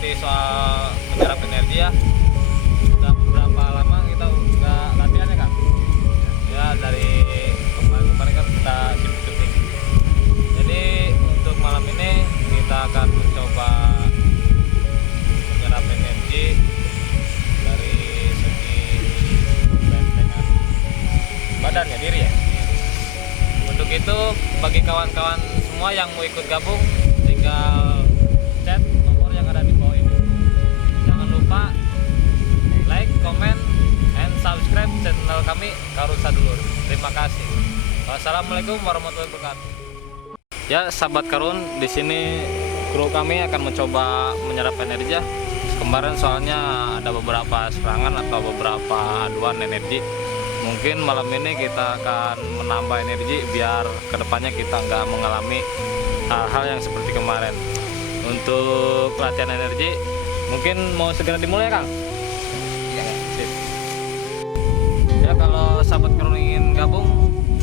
mengerti soal menyerap energi ya. Sudah beberapa lama kita udah latihan ya Kang? Ya dari kemarin-kemarin kan kita syuting. Jadi untuk malam ini kita akan mencoba menyerap energi dari segi bentengan badan ya, diri ya. Untuk itu bagi kawan-kawan semua yang mau ikut gabung tinggal chat nomor yang ada di bawah ini. Jangan lupa like, comment, and subscribe channel kami Karun Sadulur. Terima kasih. Wassalamualaikum warahmatullahi wabarakatuh. Ya sahabat Karun, di sini kru kami akan mencoba menyerap energi ya. Kemarin soalnya ada beberapa serangan atau beberapa aduan energi. Mungkin malam ini kita akan menambah energi biar kedepannya kita nggak mengalami hal-hal yang seperti kemarin. Untuk latihan energi mungkin mau segera dimulai Kang? Iya. Sip. Ya kalau sahabat Karun ingin gabung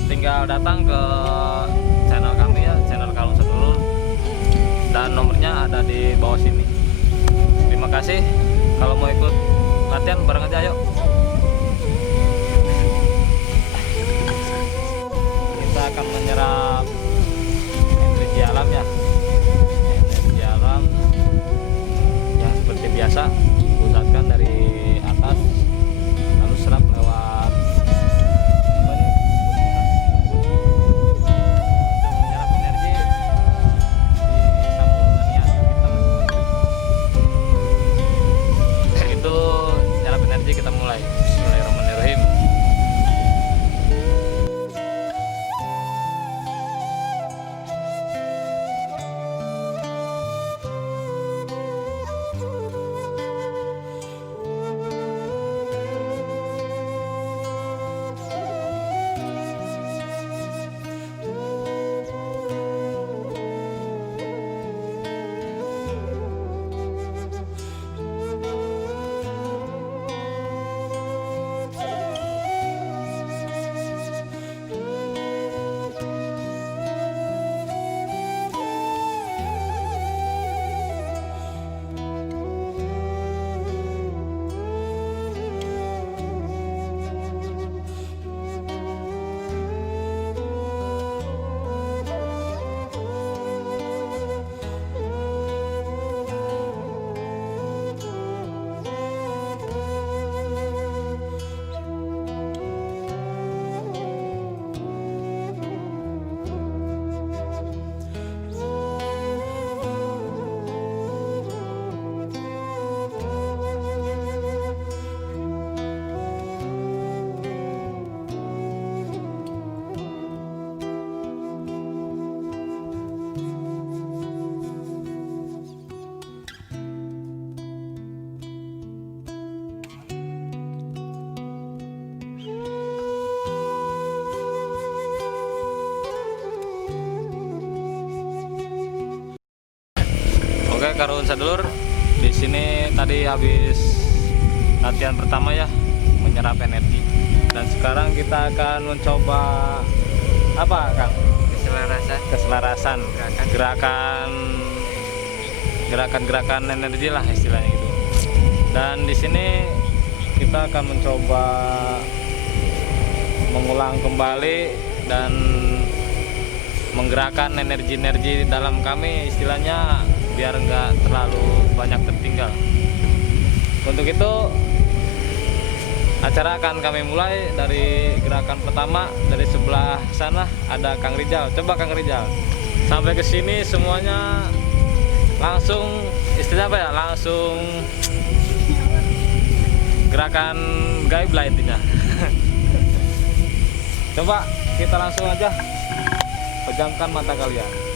tinggal datang ke channel kami ya, channel Karun Sadulur, dan nomornya ada di bawah sini. Terima kasih. Kalau mau ikut latihan bareng aja yuk. Kita akan menyerap energi alam ya, energi alam yang seperti biasa pusatkan dari atas lalu serap lewat untuk menyerap energi disambung dengan niat kita masing-masing. Itu menyerap energi kita mulai. Bismillahirrahmanirrahim. Oke Karun Sadulur, di sini tadi habis latihan pertama ya, menyerap energi. Dan sekarang kita akan mencoba apa Kang? Keselarasan. Gerakan energi lah istilahnya gitu. Dan di sini kita akan mencoba mengulang kembali dan menggerakkan energi-energi dalam kami istilahnya biar nggak terlalu banyak tertinggal. Untuk itu acara akan kami mulai dari gerakan pertama. Dari sebelah sana ada Kang Rizal. Coba Kang Rizal sampai ke sini semuanya langsung istilah apa ya, langsung gerakan gaib lah intinya. Coba kita langsung aja pejamkan mata kalian.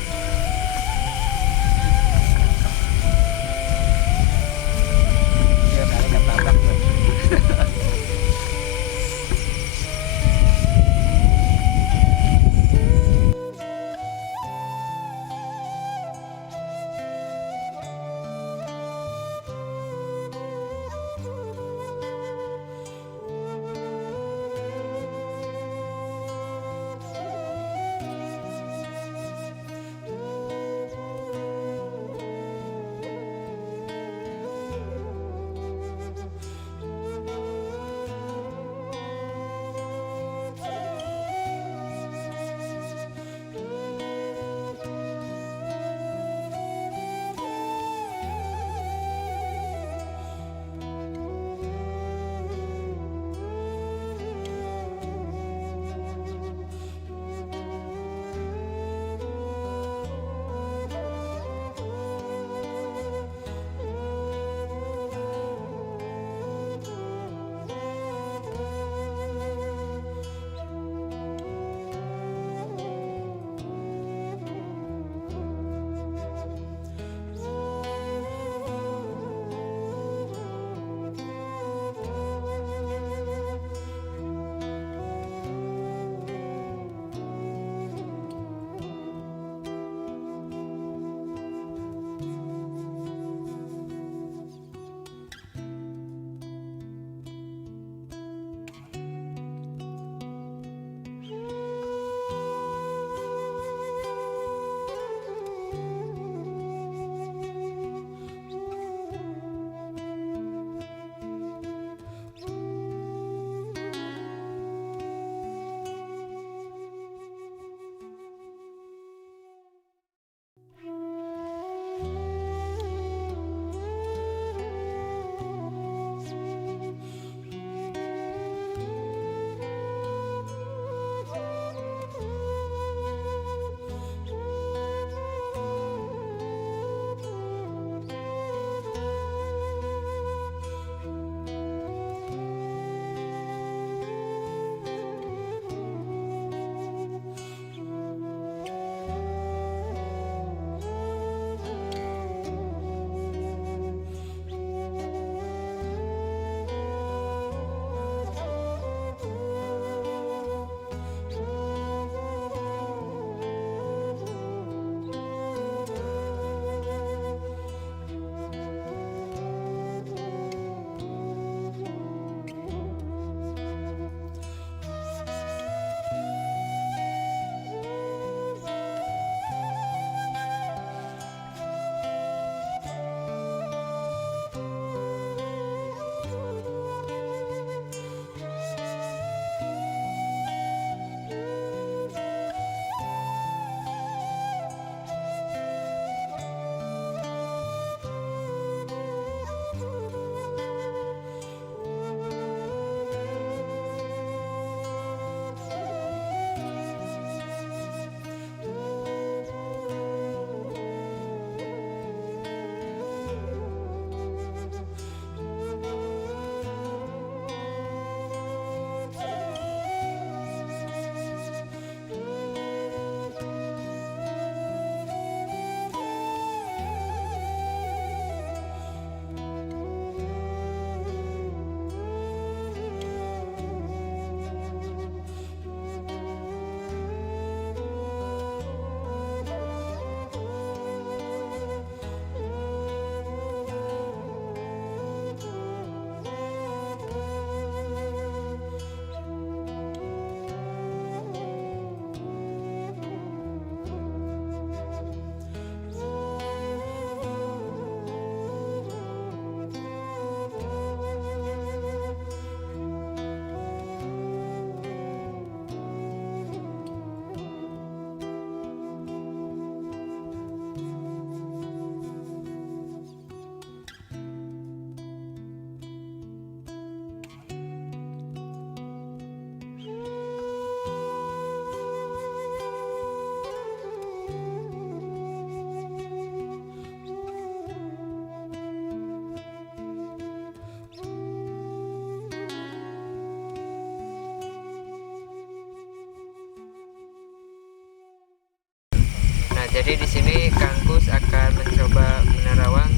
jadi di sini Kang Kus akan mencoba menerawang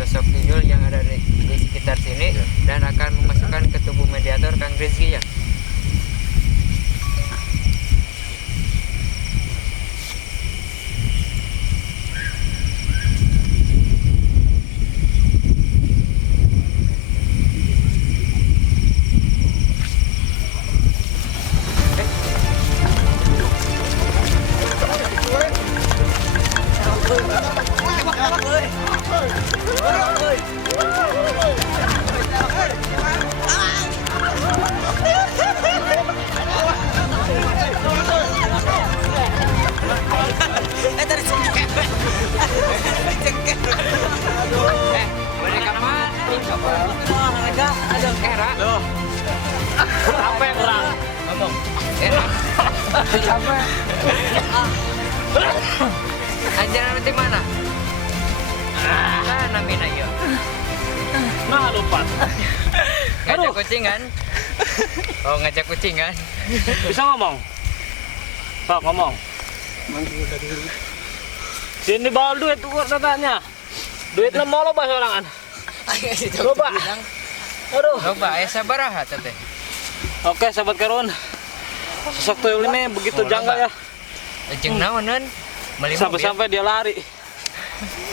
sosok tuyul yang ada di sekitar sini dan akan memasukkan ke tubuh mediator Kang Rizky ya. Boneka mana nih? Ada Era. Loh. Apa yang kurang? Ngomong. Era. Apa? Anjana nanti mana? Nah, namina yo. Nah, lupa. Ngajak kucingan. Oh, ngajak kucingan. Bisa ngomong? Pak, ngomong. Sini bawa duit tuh katanya. Duitnya mau lo bahas orangan. Coba. Aduh. Coba, sabaraha teh. Oke, sahabat karun. Sosok tuyul ini begitu janggal ya. Jeung naonan? Sampai-sampai dia lari.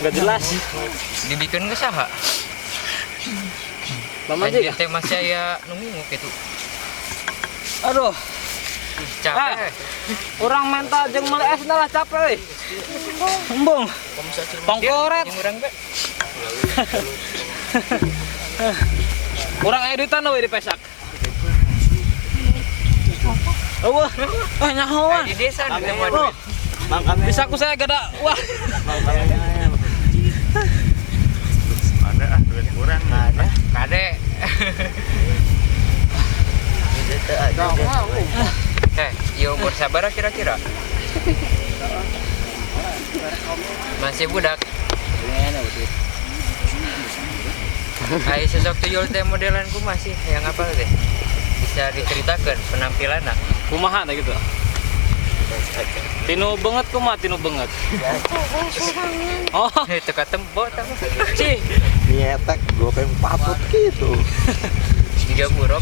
Gak jelas. Dibikin ke saha? Lama aja ya? Teh masih aya nu minggu kitu. Aduh. Capek. Orang mental jeung meuli es lah capek euy. Embung. Tongkoret. Jeung urang be. Urang aya duitan euy di pesak. Eueuh, nyahoan. Di desa nu teh duit. Bisa ku saya gada. Wah. Ada duit kurang ada. Kade. Yo umur sabaraha kira-kira? Masih budak. Ai sosok tuyul teh modelanku masih yang apa teh? Bisa diceritakan penampilanna? Kumaha teh gitu. Tinu banget kumaha tinu banget. Oh, Itu katempo tah. cih. Nyetek gue pengen patut gitu. Tiga buruk.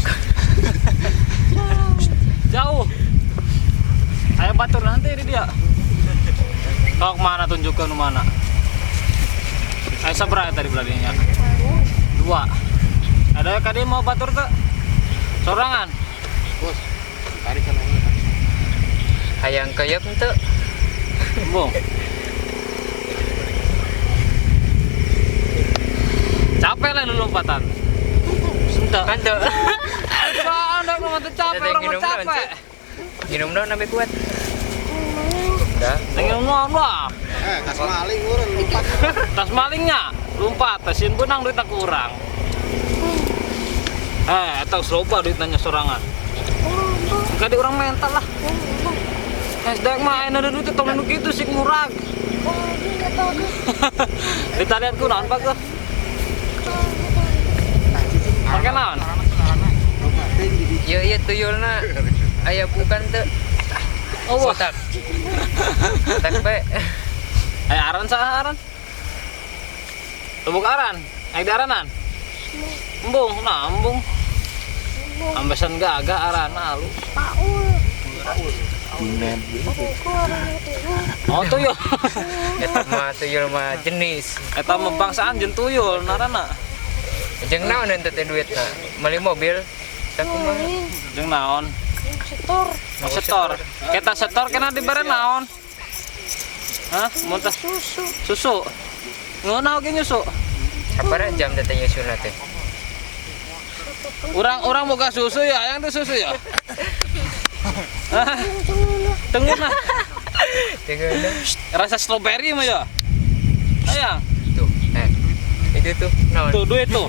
Jauh. Ayo batur nanti di dia. Kau kemana tunjukkan mana? Ayo seberapa tadi beladinya? 2. Ada kade mau batur tuh? Sorangan. Bos, tadi sana ini. Hayang kayep teu. Bung. Capek lah dulu lompatan. Sentuh. Kan teu. Anda mau capek orang mau capek. Minum dong sampai kuat. Udah. Dengan lah. Tas maling urang lompat. Tas malingnya lompat, tasin benang duitnya kurang. Eta loba duitnya sorangan. Kade orang mental lah. Sedang mah ada duit tong nu kitu sik murag. Kita lihat ku naon pak. Pakai naon? Iya tuyulna aya bukan teu. Oh, wah. Botak. Tak bae. Aya aran saha aran? Tubuk aran. Aya di aranan. Embung, nah embung. Ambesan gagah aran alu. Oh tuyul. Eta mah tuyul mah jenis. Eta mah bangsaan jeung tuyul narana. Jeung naon ente teh duitna? Meuli mobil. Tak kumaha? Jeung naon? Setor. Kita setor kena dibere naon? Hah? Muntah susu. Ngono oge nyusu. Sabaraha jam teh nyusuna teh? Urang boga susu ya, yang teh susu ya. Hah? Tenguna. Tenguna. Rasa strawberry mah ya. Ayang. Tuh, itu tuh naon? Tuh duit tuh.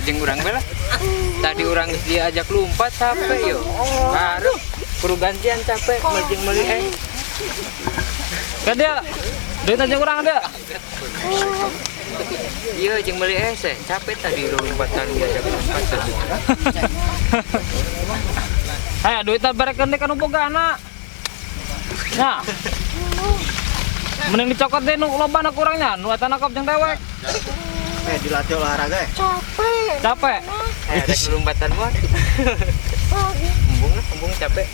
Jeung urang bela. Tadi urang geus diajak lompat capek yo. Baru kudu gantian capek jeung meuli Kan dia duit aja kurang ada. Iya jeung meuli capek tadi lompatan diajak lompat tadi. duitnya berekeun kan boga anak. Nya. Mending dicokot deh nu loba na kurangnya, nu eta nakop jeung dewek. Dilatih olahraga ya? Capek. Ada kelompatan mah. Embung capek.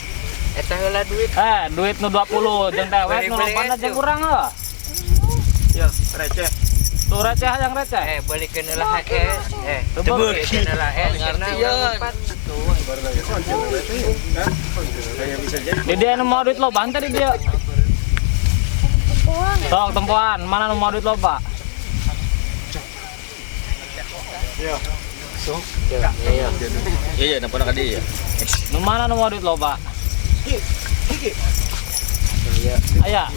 Eta heula duit. Duit nu 20 jeung dewek nu loba jeung urang heuh. Yo, receh. Tuh receh yang receh. Balikeun heula HS. Balikeun heula HS karena lompat. Di dia nu mau duit loba teh di dia. Sok tempuan, mana nu mau duit loba? Yo. Iya, nampak ka dia. Nu mana nu mau duit loba? Aya.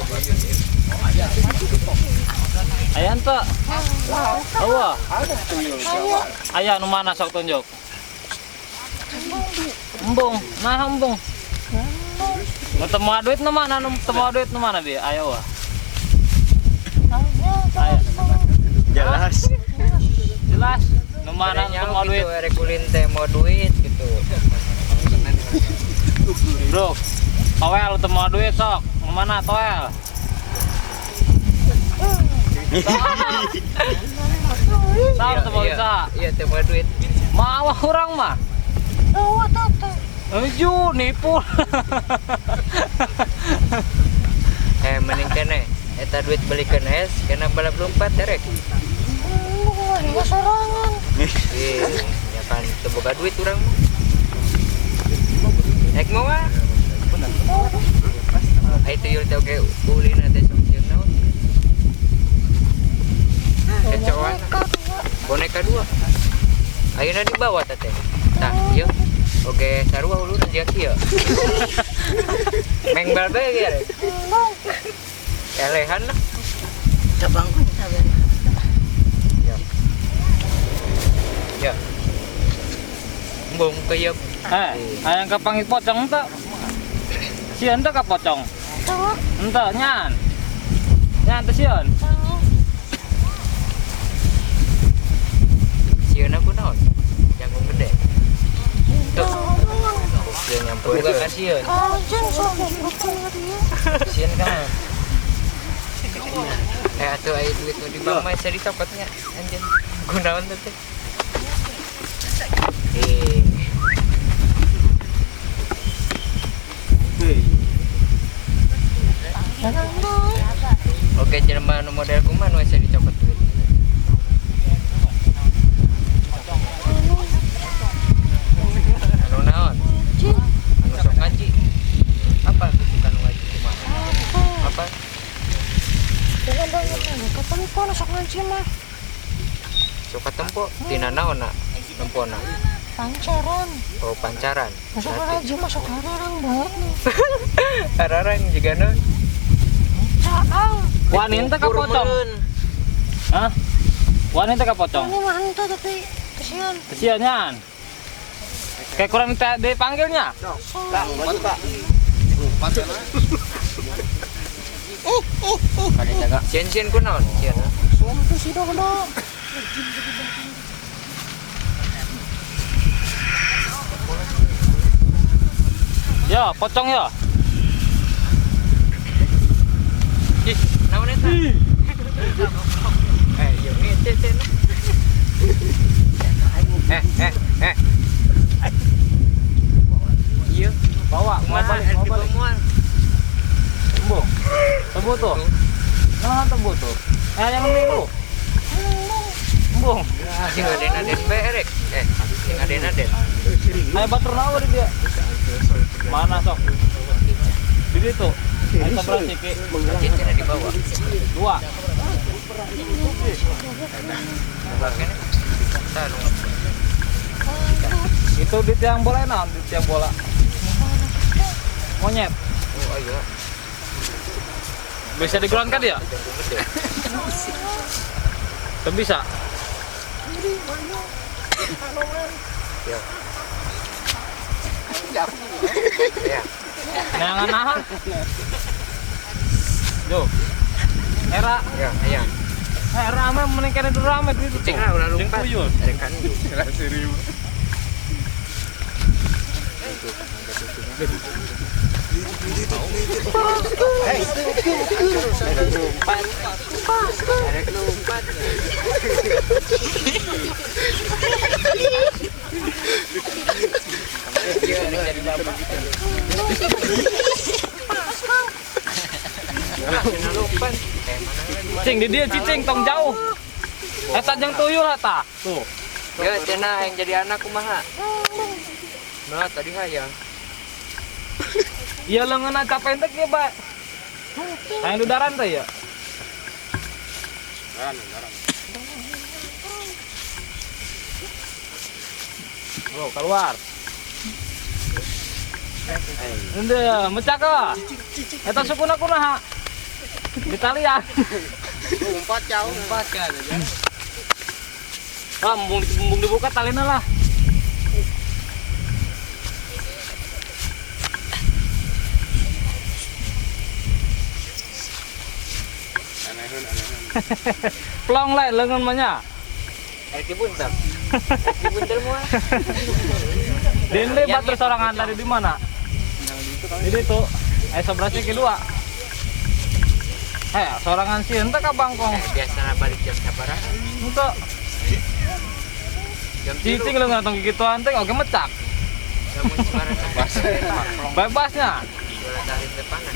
Aya henteu. Eueuh. Aya nu mana sok tunjuk. Embung, nah embung. Nu teu moal duit nu mana? Nu teu moal duit nu mana bi? Aya wah. Aya. Jelas. Nu mana nu teu moal duit? Rek ulin teh mau duit gitu. Bro. Toel teu moal duit sok. Nu mana toel? Tahu teu moal duit. Iya, teh mau duit. Mawah urang mah. Ju nipu. Mending kene eta duit balikeun es kena balap lompat rek. Ya kan teu boga duit urang mah. Ek mau ah. Ai tuyul teh oge ulina teh sok jeung naon. Kecoan. Boneka 2. Ayeuna di bawah teh. Tah, ieu. Oke, sarua ulun jeung kieu. Mengbal bae ge rek. Elehan lah. Cabang Ya. Embung keyeup. Aya kapangit pocong teu? Sieun teu ka pocong? Henteu nyan. Nyan teu sieun. Sieun aku naon? Jangkung gede. Tuh. Sieun nyampur. Bukan ka sieun. Sieun kan. Atuh aya duit nu di bank mah bisa dicopotnya anjeun. Kunaon teh teh? Oke, jelema nu model kumaha nu bisa dicopot duit? Anu naon? Anu sok ngaji. Apa bukan ngaji kumaha? Apa? Suka tempo tina naonna tempona? Pancaran. Oh, pancaran. Masuk aja masuk hararang banget nih. Hararang juga na. Caang. Wanita ka pocong. Hah? Wanita ka pocong. Ini mah henteu tapi kesian. Kesian nyan. Kayak kurang dipanggilnya. Pak, bantu Pak. Kada jaga. Sien kunaon? Sien. Suami tuh si dong. Ya, pocong ya. Ih, naon eta? Ieu nih cecen. Iya, Bawa balik, mau bawa balik. mual. Tembung. Tembung tuh. Nah, tembung tuh. Yang biru. Tembung. Sing aden bae rek. Sing aden. Ayo batur nawa di dia. Mana sok? Di situ. Ayo seberang ciki. Cecen di bawah. 2. Bakene. Tanu. Itu di tiang bola naon? Di tiang bola. Monyet. Oh, ayo. Bisa digeronkan ya? Tidak bisa. Ya. Ya. Nahan. Yo. Era. Ya, aya. Rame meningkatnya dulu rame di situ. Cing lah ulah lumpat. Jeung puyul. Rekan. Ada kelumpat. Jadi bapak. Kelumpat. Cing di dia cicing tong jauh. Eta jeung tuyul eta. Tuh. Ya, cenah yang jadi anak kumaha? Nah, tadi hayang. Ieu leungeunna capek teh kieu, Pak. Hayang dudaran teh ya. Oh, keluar. Ende, mecak ka. Eta sukuna kunaha? Ditalian. Umpat jauh. Umpat kan. Ah, mumpung dibuka talina lah. Plong lah leungeun mah nya. Eki buntel. Eki buntel moal. Dende batur sorangan tadi di mana? Di ditu. Seberasnya kedua. Sorangan sieun teh ka Bangkong. Biasana balik jam sabaraha? Henteu. Jam Cicing leungeun tong gigituan teh oge mecak. Kamu sabaraha? Bebasnya. Bola tarik depanan.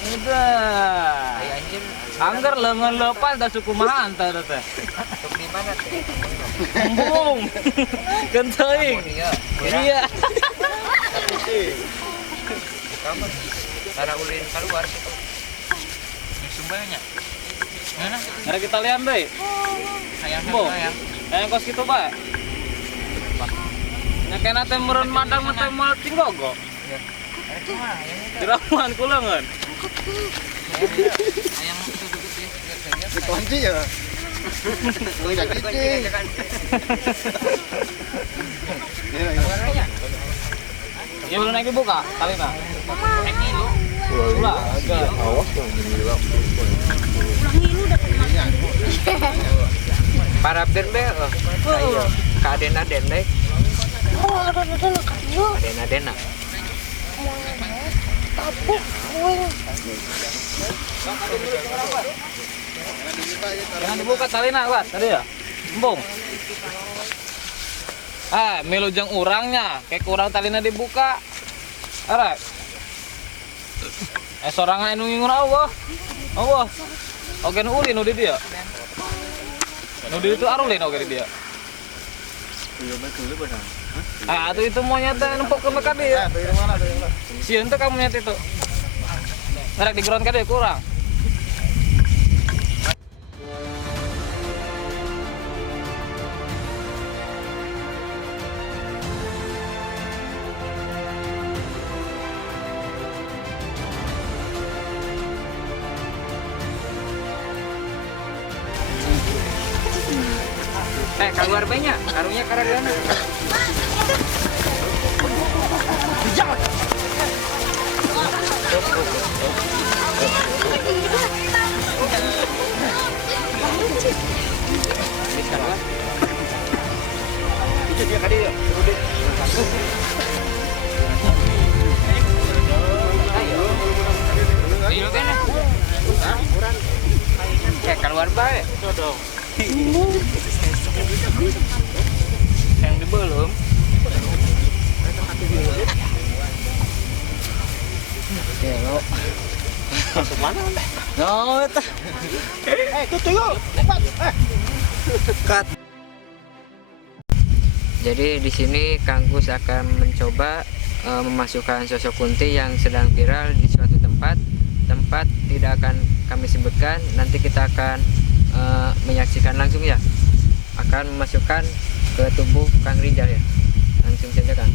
Udah. Aya anjeun. Angger leungeun leupas da suku maha teh teh. Tuk di mana teh? Embung. Keun teuing. Iya. Iya. Kamu cara ulin keluar situ. Sumbalnya. Mana? Mari kita lihat deh. Hayang Bo. hayang. Hayang kos kitu bae. Nya kena teh meureun madang teh moal tinggogo. Diraman ku leungeun. Hayang itu duduk ya. Kunci ya. Lu jadi cicing. Ya belum naik dibuka talina. Eki lu. Ulah, agak. Awas dong ini lah. Parabden be. Ayo. Ka aden-aden deh. Oh, ada kayu. Aden-adena. Tapuk. Wih. Jangan dibuka talina, Wat. Tadi ya. Embung. Milu jeung urangnya, kayak kurang talina dibuka. Arek. Sorangan anu ngingun Allah. Allah. Oke nu ulin nu di dieu. Nu di ditu arulin oge di dieu. Atuh itu monyet teh nempok ke dieu. Dari mana? Sieun teh ka monyet itu. Rek digeron ka dieu kurang. Keluar banyak, karunya karadana. Itu dia kali ya. Ayo. Ayo kan? Hah? Keluar bae. Dodong. Yang di belum. Ya lo. Masuk mana? No, eta. Tuh yuk. Cepat. Cut. Jadi di sini Kang Gus akan mencoba memasukkan sosok Kunti yang sedang viral di suatu tempat tidak akan kami sebutkan. Nanti kita akan menyaksikan langsung ya. Akan memasukkan ke tubuh Kang Rijal ya. Langsung saja Kang.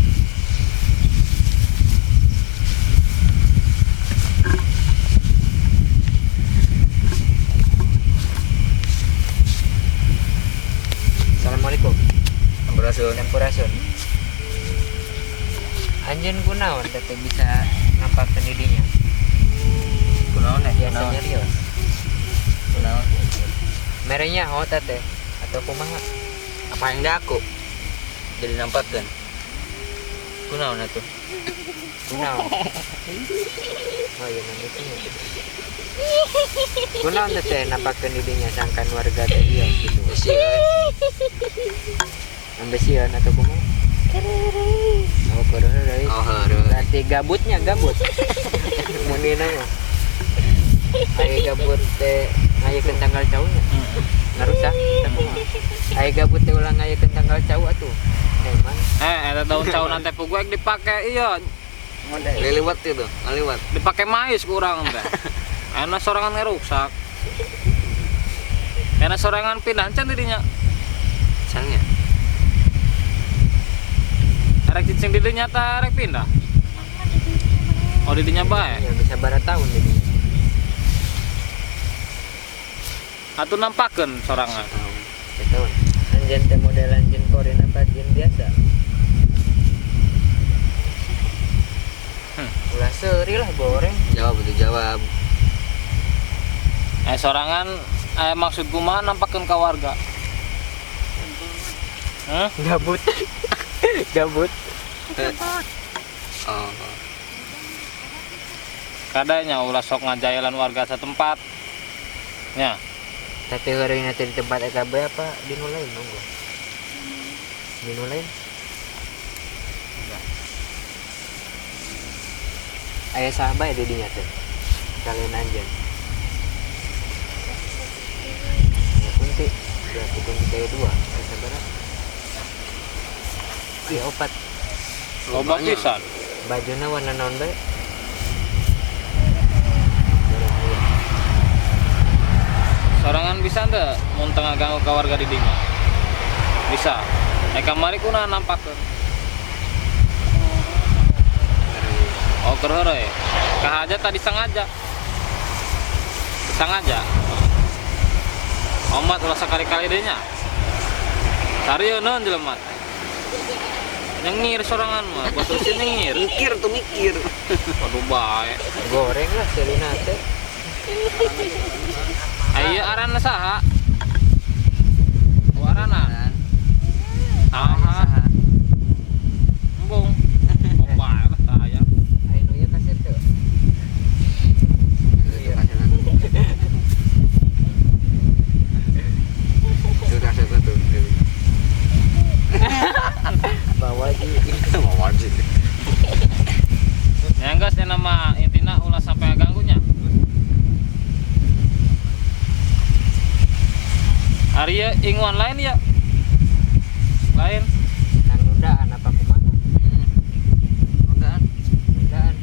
Assalamualaikum. Sampurasun. Anjeun kunaon teh bisa nampak sendidinya? Kunaon Biasanya rios. Kunaon? Merenya oh teh atau kumaha? Apa yang dah aku? Jadi nampakkan. Kunaon atuh? Kunaon? Oh iya nanti punya. Kunaon teh teh napakeun didinya sangkan warga teh ieu gitu. Ambesieun atau kumaha? Oh, keureuh. Oh, heureuh. Berarti gabutnya gabut. Munina mah. Aya gabut teh ngayekeun tanggal caunya. Ngarusak teh kumaha? Aya gabut teh ulang ngayekeun tanggal cau atuh. Emang Eta daun cau nanti puguek dipake iya model. Liliwat itu, ngaliwat. dipake mais kurang teh. Enak sorangan ngerusak. Enak sorangan pindah can didinya. Cangnya. Arek cicing didinya teh arek pindah. Oh didinya bae. Ya bisa bara tahun didinya. Atuh nampakeun sorangan. Setahun. Anjen teh model anjen korin apa anjen biasa? Ulah seuri lah goreng. Jawab itu jawab. Sorangan maksud kumaha nampakeun ka warga. Hah? Gabut. Gabut. Oh. Kadanya ulah sok ngajayalan warga setempat. Nya, Tapi hari ini di tempat EKB apa di nu lain nunggu? Di nu lain? Ayah sahabat ya didinya tuh. Kalian anjen. Ya kunti. Berarti kunti kayak dua. Ayah sabar. Ayah opat. loba pisan. Bajunya warna non bae. Sorangan bisa teu mun tengah ganggu ka warga di dinya? Bisa. Kamari kunaha nampakeun? Oh, keureuh. Kahaja tadi sengaja. Sengaja. Omat ulah sakali-kali deui nya. Sarieun jelema. Nyengir sorangan mah, botosin nyengir. Mikir tuh mikir. Waduh bae. Goreng lah selina teh. Ayo arana saha? Warana. Saha? Embung. Bae lah saya. Ayo nu ieu kaset tuh. Itu kasih tuh. Bawa di Mau wajib. Yang geus nama intina ulah sampai ganggunya. Arya inguan lain ya? Lain. nang nundaan apa kumaha? Enggak. Nundaan.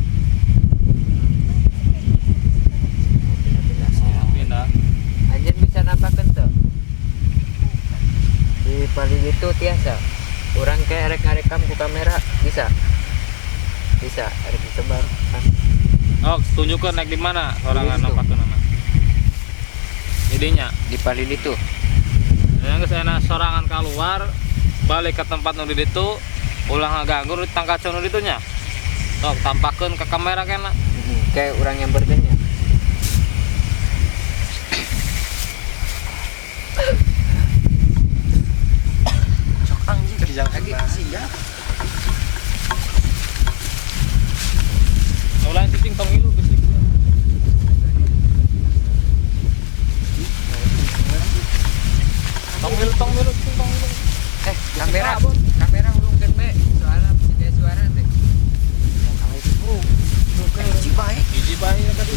Pindah-pindah. Pindah. Anjir bisa nampakeun tuh. Di paling itu tiasa. Orang kayak rek ngarekam ku kamera bisa. Bisa rek disebar kan. Oh, tunjukkan naik di mana sorangan Di situ. nampakeun nama. Idenya. Di paling itu. Yang geus enak sorangan keluar balik ke tempat nu di ditu ulah ngaganggu nu tangkaceun nu ditu nya. Sok tampakeun ke kamera kena. Kayak orang yang bergenya. Lagi siap. Ulah cicing tong ilu geus. Tong milu cicing tong ilu. Kamera ulungkeun be. Soalnya bisa suara teh. Hiji bae ya tadi.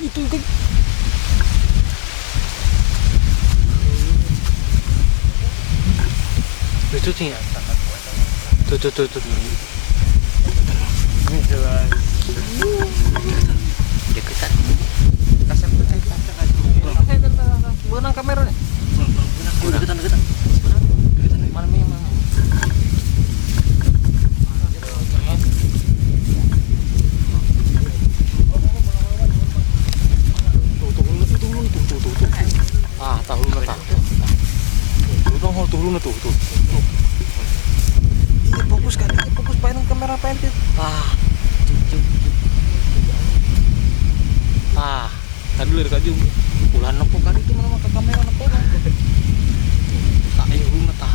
itu kan. Itu sih. Tuh. Ini jelas. Deketan. Kasih putih. Benang kameranya. Deketan. Mana nih? Tuh. Ah, tahu lu tak. Tuh lu tuh. Ini fokus kan, fokus painin kamera pentil. Tadi lu kaju. Ulah nepok kan itu mana ke kamera nepok kan. Tak ieu na tah.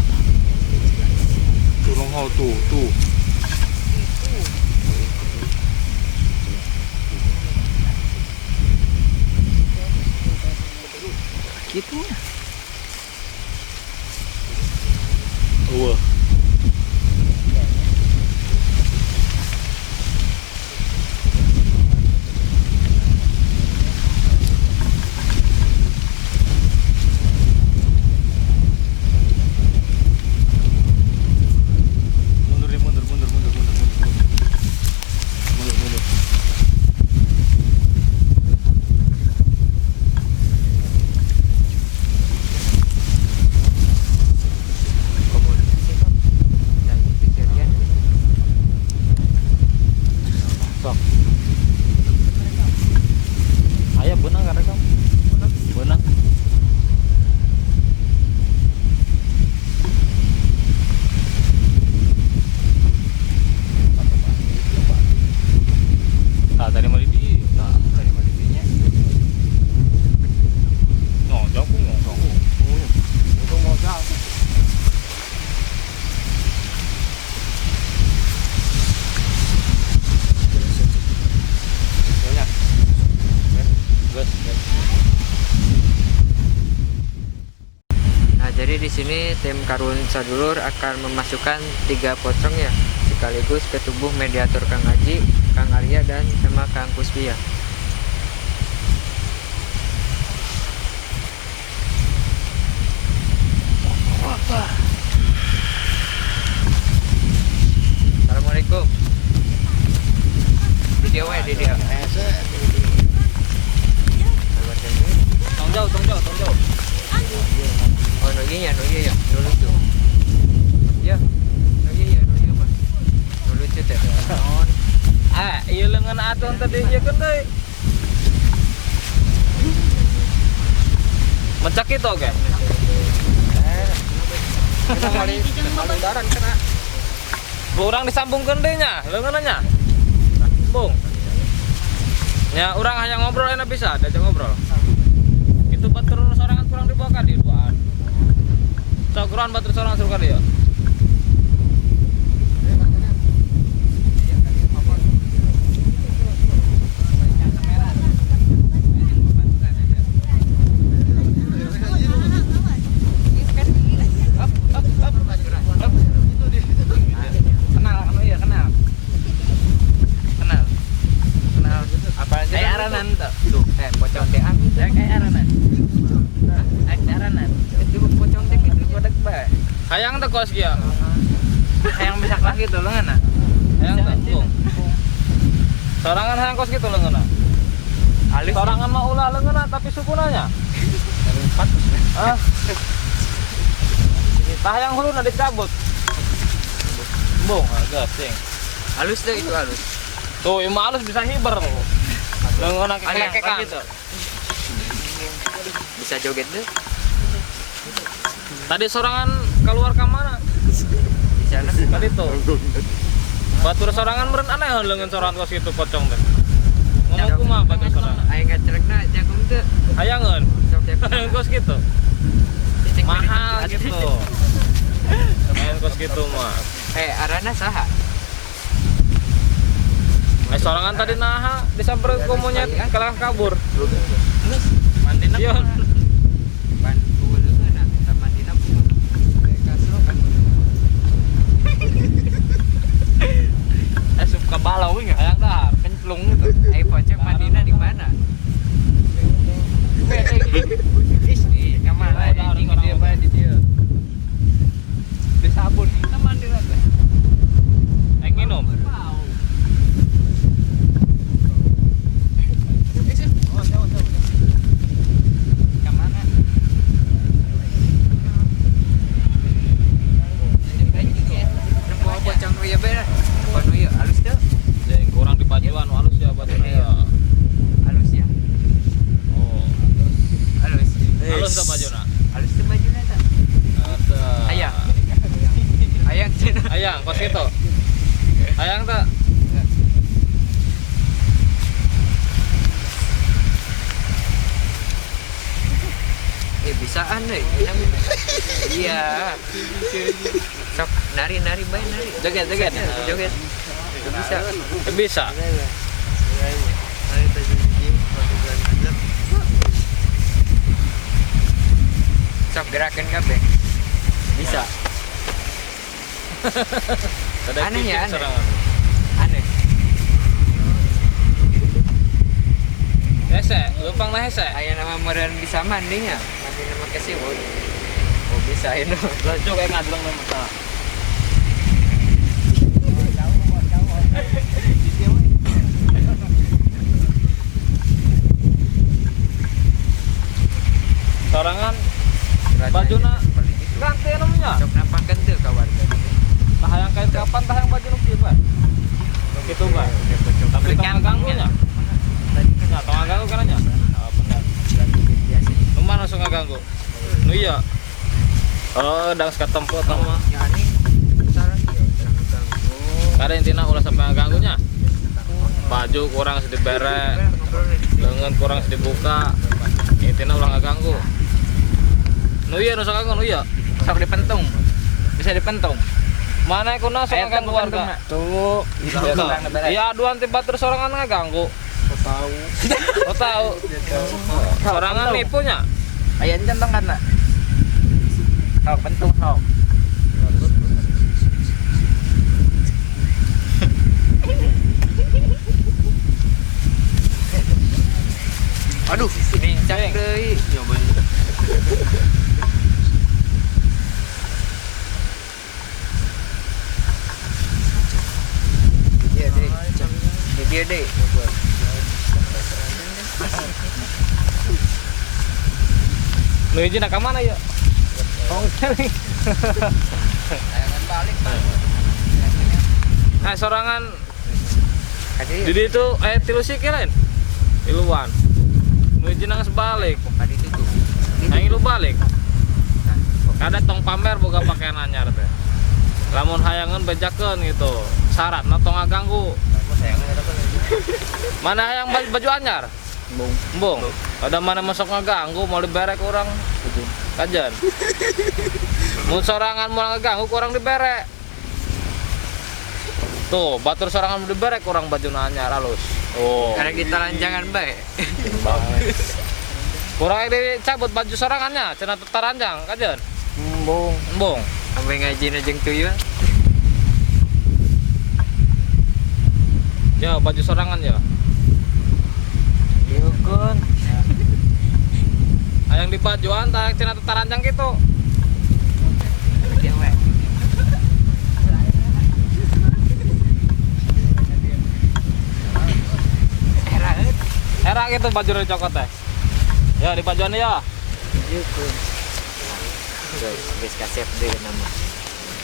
Tulung hau tuh. Gitu. Wah. Mundur. Komunikasi Kang. Dan kejadian Sok. Ayah benang kan kamu? Benang. Tadi mau di. dari motifnya. Jauh. Itu mau jauh. Nah, jadi di sini tim Karun Sadulur akan memasukkan 3 pocong ya, sekaligus ke tubuh mediator Kang Haji, Kang Arya dan sama Kang Kuspi ya. Assalamualaikum. Di dia. Tong jauh. Oh, no iya ya. Dulu tuh. Ya. No iya Pak. Dulu tuh teh. Iya lengan atong tadi ya kan deh. Mencak itu oke. Kita kali daran kena. Orang disambungkan deh nya, lengannya. Bung. Ya, orang hanya ngobrol enak bisa, diajak ngobrol. Itu batur sorangan kurang dibawa kali duaan. Sakuran batur sorangan suruh kali ya. Pocong teh ami teh kayak aranan. Aranan. Itu pocong teh itu godek bae. Hayang teh kos kieu. Hayang bisa lah gitu leungeunna. Hayang teh. Bung. Sorangan hayang kos gitu leungeunna. Alus Sorangan mah ulah leungeunna tapi sukunanya. Ah. Hayang huluna dicabut. Bung, gasing. halus deh itu halus. Tuh, imah halus bisa hiber tuh. Leungeunna kekekan gitu. Bisa joget deh. Tadi sorangan keluar ke mana? Di sana. Tadi tuh. Batur sorangan meureun aneh leungeun sorangan kos kitu pocong teh. Ngomong kumaha batur sorangan? Aya ngacerekna jagung teh. Hayangeun. Sok teh. Hayang kos kitu. Mahal gitu. Hayang kos kitu mah. Arana saha? Sorangan tadi naha disampereun ku monyet kalah kabur. Mandina Iya. ban puleuna eta mandina pun. Kasro kan. Asup ka balau we hayang dahar kenclung gitu. Pocong mandina di mana? Kamera di dia. Di sabun kita mandi rata. Naik minum. Kamera. Nampak bocang ya bener. Kono ya halus tuh. Yang kurang di pajuan halus ya bajunya ya. Halus ya. Oh. Halus. Halus tuh bajuna. Halus tuh bajunya tak. Ada. Ayang. Ayang cina. Ayang, kos itu. Ayang tak. Bisaan deh. Iya. Sok nari bae nari. Joget. Joget. Bisa. Bisa. Sok gerakan kabeh. Bisa. Aneh ya, aneh. Serangan. Aneh. Hese, lumpang lah hese. Aya nama modern bisa mandinya. Mandi nama kasih boy. Oh bisa ini. Lanjut kayak ngadlang nama tak. Sorangan bajuna ganti namanya. Sok nampakan tuh kawan. Tah yang kain kapan tah yang baju nu kieu Pak. Gitu Pak. Tapi tong ganggunya. Nah, tong ganggu kan nya. Oh, benar. Nu mana langsung ngaganggu. Nu iya. Oh, dang satempo tah mah. Yani salah dia. Kada intina ulah sampai ngaganggunya. Baju kurang sedih bere, lengan kurang sedih buka. Intina ulah ngaganggu. Nu iya nu sok ganggu nu iya. Sok dipentung. Bisa dipentung. Mana kuna sok ngaganggu warga. Tuh. Iya aduan tiba terus sorangan ngaganggu. Tahu. Oh tahu. Sorangan nipunya. Ayan centong kan nak. Sok pentung sok. Aduh, bincang deui. Dia deh. Nu hiji nak ka mana ya? Oh, cari. Ayangan balik, Pak. Nah, sorangan Kadi di itu tilu sikil lain. Iluan. Nu hiji nang sebalik. kadi tutup. Yang ilu balik. Kada tong pamer boga pakaian anyar teh. Lamun hayangan bejakeun gitu. Syaratna tong ngaganggu. Mana hayang baju anyar? Embung. Ada mana masuk ngaganggu mau diberek orang. Kajan. Mun sorangan mau ngaganggu kurang diberek. Tuh, batur sorangan mau diberek kurang baju anyar halus. Oh. Karena kita lanjangan baik. Kurang dicabut baju sorangannya, cenah tetaranjang kajen. Embung. Sampai ngaji najeng tuyul. Ya, baju sorangan ya. Yukun. Hayang di bajuan tah cenah tetaranjang gitu. Dia we. Era gitu baju dari cokot teh. Ya, di bajuan ya. Yukun. Guys, kasep deh nama.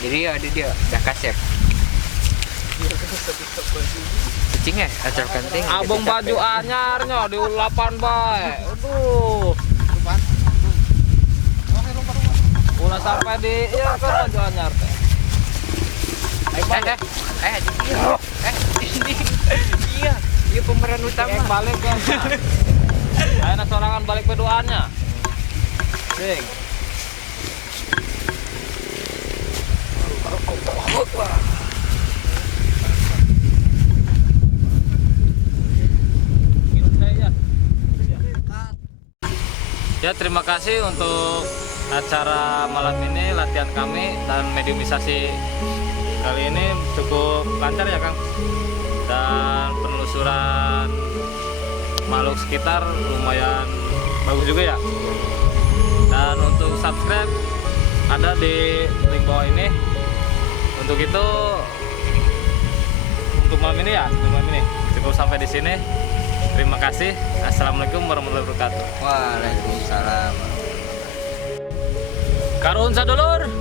Jadi ada dia, dah kasep. Kucing ya, acar kanting. Abang baju anyarnya di ulapan bae. Aduh. Ulah sampai di ya kan baju anyar teh. Ini. Iya, iya pemeran utama. Balik kan. Ayeuna sorangan balik berdoanya. Sing. Minum teh ya. Ya, terima kasih untuk acara malam ini, latihan kami dan mediumisasi kali ini cukup lancar ya Kang. Dan penelusuran makhluk sekitar lumayan bagus juga ya. subscribe ada di link bawah ini. Untuk itu, untuk malam ini cukup sampai di sini. Terima kasih. Assalamualaikum warahmatullahi wabarakatuh. Waalaikumsalam. Karun sadulur.